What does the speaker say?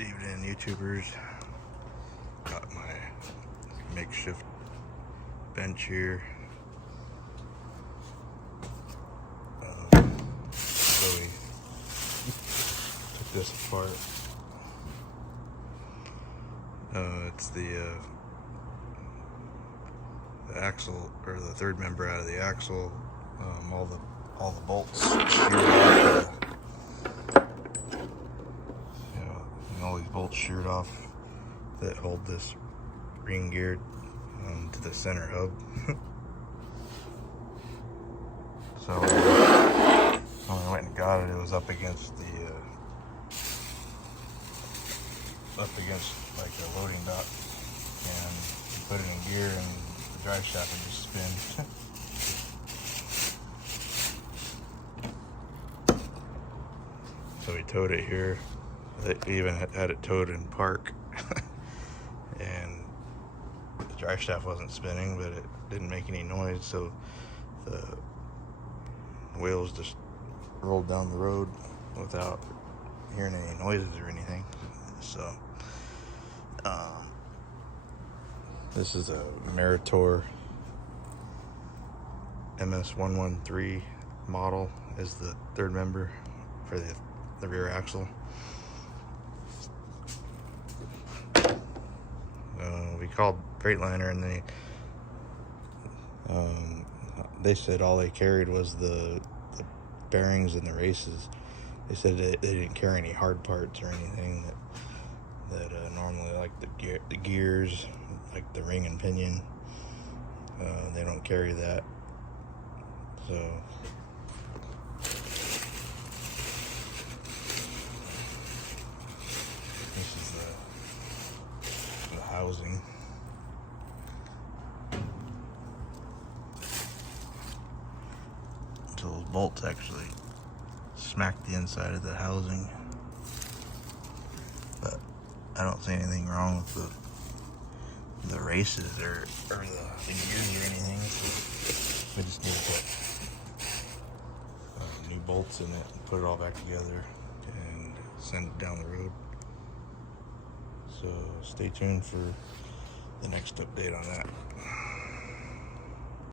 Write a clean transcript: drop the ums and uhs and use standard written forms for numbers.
Evening, YouTubers. Got my makeshift bench here. So we took this apart. It's the axle, or the third member out of the axle. All the bolts sheared off. All these bolts sheared off that hold this ring gear to the center hub. So when I went and got it, it was up against like the loading dock, and you put it in gear and the drive shaft would just spin. So we towed it here. They even had it towed in park. And the drive shaft wasn't spinning, but it didn't make any noise, so the wheels just rolled down the road without hearing any noises or anything. So this is a Meritor MS-113 model, is the third member for the rear axle. We called Frieghtliner, and they said all they carried was the bearings and the races. They said they didn't carry any hard parts or anything that normally, like the gears, like the ring and pinion. They don't carry that. So this is the housing. So those bolts actually smack the inside of the housing, but I don't see anything wrong with the races or the gears or anything. So we just need to put new bolts in it and put it all back together and send it down the road. So stay tuned for the next update on that.